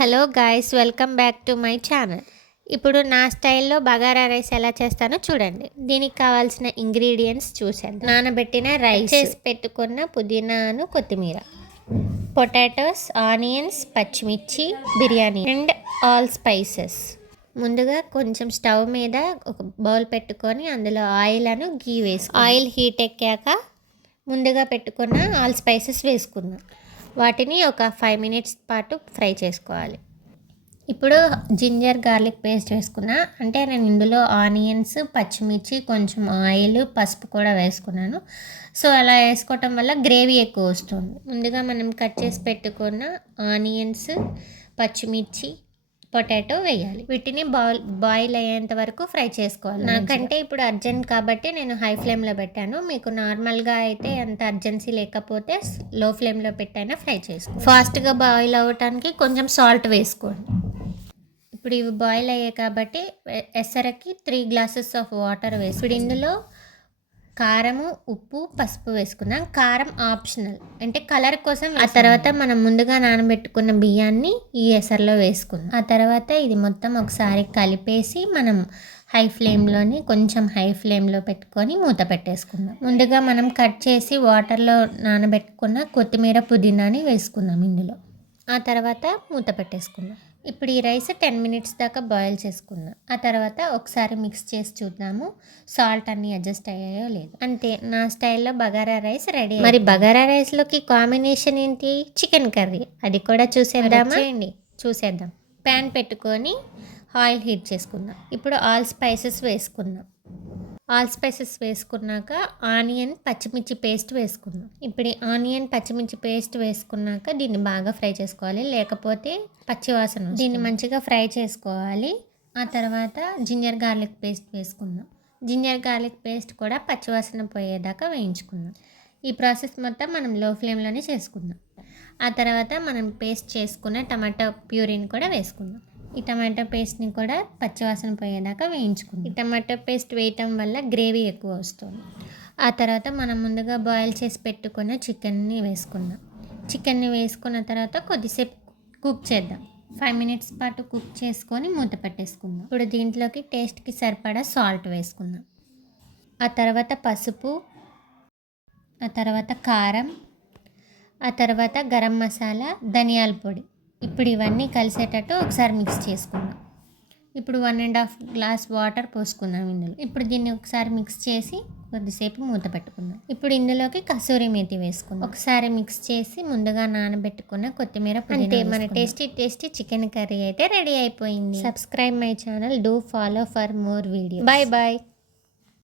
Hello guys, welcome back to my channel. ఇప్పుడు నా స్టైల్లో బగారా రైస్ ఎలా చేస్తానో చూడండి. దీనికి కావాల్సిన ఇంగ్రీడియంట్స్ చూసేద్దాం. నానబెట్టిన రైస్, చేసి పెట్టుకున్న పుదీనాను, కొత్తిమీర, పొటాటోస్, ఆనియన్స్, పచ్చిమిర్చి, బిర్యానీ అండ్ ఆల్ స్పైసెస్. ముందుగా కొంచెం స్టవ్ మీద ఒక బౌల్ పెట్టుకొని అందులో గీ వేసి ఆయిల్ హీట్ ఎక్కాక ముందుగా పెట్టుకున్న ఆల్ స్పైసెస్ వేసుకుందాం. వాటిని ఒక 5 minutes పాటు ఫ్రై చేసుకోవాలి. ఇప్పుడు జింజర్ గార్లిక్ పేస్ట్ వేసుకున్నా. అంటే నేను ఇందులో ఆనియన్స్, పచ్చిమిర్చి, కొంచెం ఆయిల్, పసుపు కూడా వేసుకున్నాను. సో అలా వేసుకోవటం వల్ల గ్రేవీ ఎక్కువ వస్తుంది. ముందుగా మనం కట్ చేసి పెట్టుకున్న ఆనియన్స్, పచ్చిమిర్చి, పొటాటో వేయాలి. వీటిని బాయిల్ అయ్యేంత వరకు ఫ్రై చేసుకోవాలి. నాకంటే ఇప్పుడు అర్జెంట్ కాబట్టి నేను హై ఫ్లేమ్లో పెట్టాను. మీకు నార్మల్గా అయితే అంత అర్జెన్సీ లేకపోతే లో ఫ్లేమ్లో పెట్టైనా ఫ్రై చేసుకోండి. ఫాస్ట్గా బాయిల్ అవ్వటానికి కొంచెం సాల్ట్ వేసుకోండి. ఇప్పుడు ఇవి బాయిల్ అయ్యాయి కాబట్టి ఎసరకి 3 glasses ఆఫ్ వాటర్ వేసి ఇప్పుడు ఇందులో కారము, ఉప్పు, పసుపు వేసుకుందాం. కారం ఆప్షనల్, అంటే కలర్ కోసం. ఆ తర్వాత మనం ముందుగా నానబెట్టుకున్న బియ్యాన్ని ఈ ఎసర్లో వేసుకుందాం. ఆ తర్వాత ఇది మొత్తం ఒకసారి కలిపేసి మనం కొంచెం హై ఫ్లేమ్లో పెట్టుకొని మూత పెట్టేసుకుందాం. ముందుగా మనం కట్ చేసి వాటర్లో నానబెట్టుకున్న కొత్తిమీర, పుదీనాని వేసుకుందాం ఇందులో. ఆ తర్వాత మూత పెట్టేసుకుందాం. ఇప్పుడు ఈ రైస్ 10 minutes దాకా బాయిల్ చేసుకుందాం. ఆ తర్వాత ఒకసారి మిక్స్ చేసి చూద్దాము సాల్ట్ అన్నీ అడ్జస్ట్ అయ్యాయో లేదు. అంతే, నా స్టైల్లో బగారా రైస్ రెడీ. మరి బగారా రైస్లోకి కాంబినేషన్ ఏంటి? Chicken curry. అది కూడా చూసేద్దాం. ప్యాన్ పెట్టుకొని ఆయిల్ హీట్ చేసుకుందాం. ఇప్పుడు ఆల్ స్పైసెస్ వేసుకున్నాక ఆనియన్, పచ్చిమిర్చి పేస్ట్ వేసుకుందాం. ఇప్పుడు ఆనియన్, పచ్చిమిర్చి పేస్ట్ వేసుకున్నాక దీన్ని బాగా ఫ్రై చేసుకోవాలి, లేకపోతే పచ్చివాసన. దీన్ని మంచిగా ఫ్రై చేసుకోవాలి. ఆ తర్వాత జింజర్ గార్లిక్ పేస్ట్ వేసుకుందాం. జింజర్ గార్లిక్ పేస్ట్ కూడా పచ్చివాసన పోయేదాకా వేయించుకుందాం. ఈ ప్రాసెస్ మొత్తం మనం లో ఫ్లేమ్లోనే చేసుకుందాం. ఆ తర్వాత మనం పేస్ట్ చేసుకున్న టమాటో ప్యూరీని కూడా వేసుకుందాం. ఈ టమాటో పేస్ట్ని కూడా పచ్చివాసన పోయేదాకా వేయించుకుందాం. ఈ టమాటో పేస్ట్ వేయటం వల్ల గ్రేవీ ఎక్కువ వస్తుంది. ఆ తర్వాత మనం ముందుగా బాయిల్ చేసి పెట్టుకున్న చికెన్ని వేసుకుందాం. చికెన్ని వేసుకున్న తర్వాత కొద్దిసేపు కుక్ చేద్దాం. 5 minutes పాటు కుక్ చేసుకొని మూత పెట్టేసుకుందాం. ఇప్పుడు దీంట్లోకి టేస్ట్కి సరిపడా సాల్ట్ వేసుకుందాం. ఆ తర్వాత పసుపు, ఆ తర్వాత కారం, ఆ తర్వాత గరం మసాలా, ధనియాల పొడి. ఇప్పుడు ఇవన్నీ కలిసేటట్టు ఒకసారి మిక్స్ చేసుకుందాం. ఇప్పుడు 1.5 glass వాటర్ పోసుకుందాం ఇందులో. ఇప్పుడు దీన్ని ఒకసారి మిక్స్ చేసి కొద్దిసేపు మూత పెట్టుకుందాం. ఇప్పుడు ఇందులోకి కసూరి మేతి వేసుకుందాం. ఒకసారి మిక్స్ చేసి ముందుగా నానబెట్టుకున్న కొత్తిమీర, అంతే, మన టేస్టీ చికెన్ కర్రీ అయితే రెడీ అయిపోయింది. Subscribe my channel, do follow for more video. Bye.